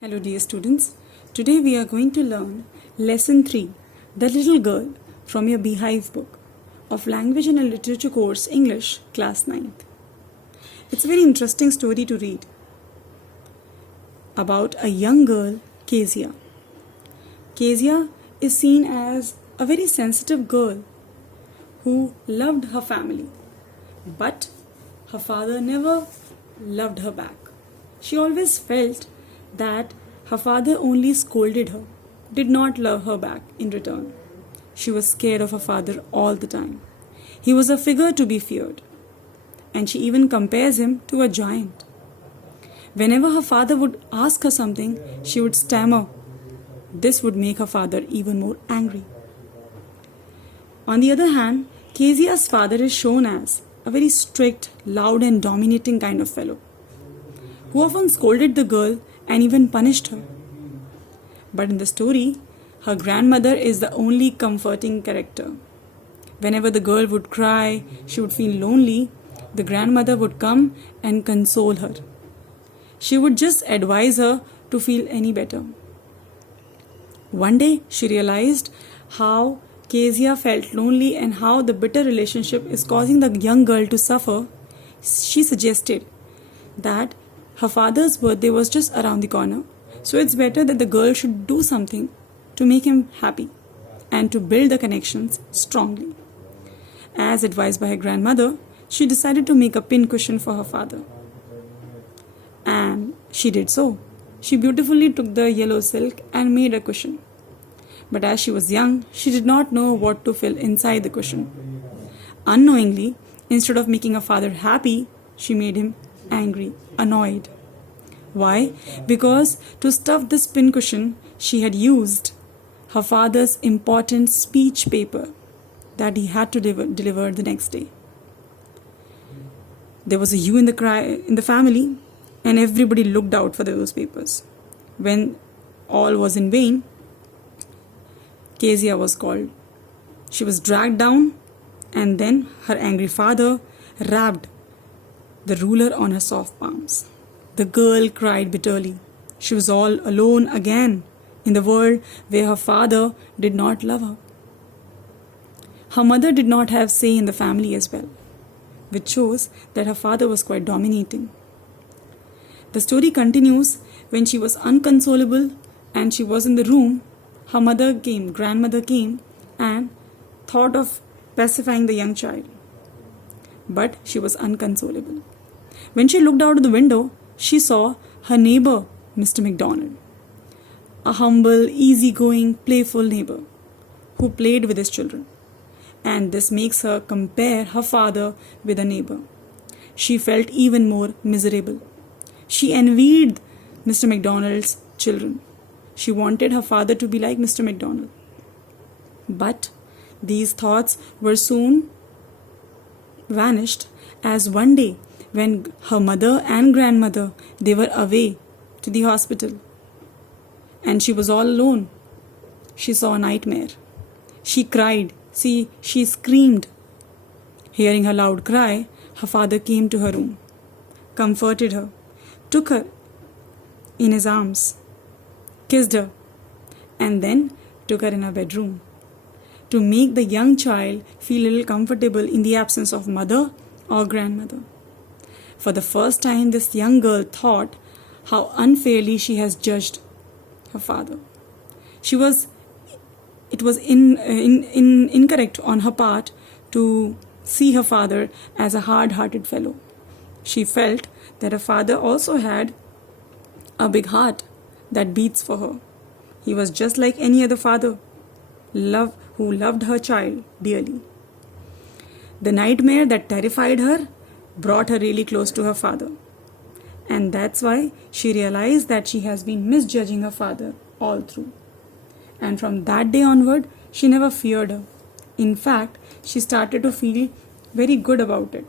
Hello dear students, today we are going to learn lesson 3, The Little Girl from your Beehive book of Language and Literature course English class 9th. It's a very interesting story to read about a young girl, Kezia. Kezia is seen as a very sensitive girl who loved her family, but her father never loved her back. She always felt that her father only scolded her, did not love her back in return. She was scared of her father all the time. He was a figure to be feared, and she even compares him to a giant. Whenever her father would ask her something, she would stammer. This would make her father even more angry. On the other hand, Kezia's father is shown as a very strict, loud and dominating kind of fellow, who often scolded the girl and even punished her. But in the story, her grandmother is the only comforting character. Whenever the girl would cry, she would feel lonely, the grandmother would come and console her. She would just advise her to feel any better. One day, she realized how Kezia felt lonely and how the bitter relationship is causing the young girl to suffer. She suggested that her father's birthday was just around the corner, so it's better that the girl should do something to make him happy and to build the connections strongly. As advised by her grandmother, she decided to make a pincushion for her father. And she did so. She beautifully took the yellow silk and made a cushion. But as she was young, she did not know what to fill inside the cushion. Unknowingly, instead of making her father happy, she made him angry, annoyed. Why? Because to stuff this pincushion, she had used her father's important speech paper that he had to deliver the next day. There was a hue in the family, and everybody looked out for those papers. When all was in vain, Kezia was called. She was dragged down, and then her angry father rapped the ruler on her soft palms. The girl cried bitterly. She was all alone again in the world where her father did not love her. Her mother did not have say in the family as well, which shows that her father was quite dominating. The story continues when she was unconsolable and she was in the room. Her grandmother came and thought of pacifying the young child. But she was unconsolable. When she looked out of the window, she saw her neighbor, Mr. McDonald, a humble, easygoing, playful neighbor who played with his children. And this makes her compare her father with a neighbor. She felt even more miserable. She envied Mr. McDonald's children. She wanted her father to be like Mr. McDonald. But these thoughts were soon vanished as one day when her mother and grandmother, they were away to the hospital and she was all alone. She saw a nightmare. She cried. She screamed. Hearing her loud cry, her father came to her room, comforted her, took her in his arms, kissed her, and then took her in her bedroom to make the young child feel a little comfortable in the absence of mother or grandmother. For the first time, this young girl thought how unfairly she has judged her father. It was incorrect on her part to see her father as a hard-hearted fellow. She felt that her father also had a big heart that beats for her. He was just like any other father, who loved her child dearly. The nightmare that terrified her brought her really close to her father. And that's why she realized that she has been misjudging her father all through. And from that day onward, she never feared her. In fact, she started to feel very good about it.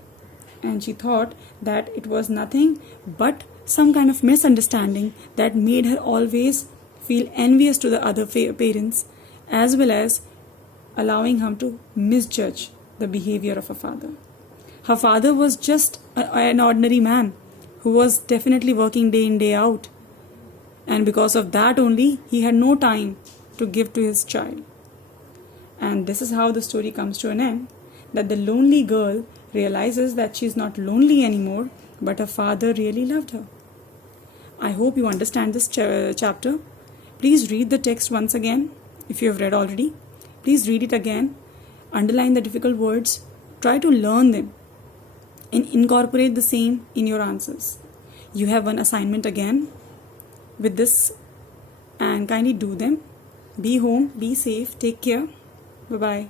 And she thought that it was nothing but some kind of misunderstanding that made her always feel envious to the other parents, as well as allowing him to misjudge the behavior of her father. Her father was just an ordinary man who was definitely working day in, day out. and because of that only, he had no time to give to his child. And this is how the story comes to an end, that the lonely girl realizes that she is not lonely anymore, but her father really loved her. I hope you understand this chapter. Please read the text once again if you have read already. Please read it again, underline the difficult words, try to learn them and incorporate the same in your answers. You have one assignment again with this, and kindly do them. Be home, be safe, take care. Bye-bye.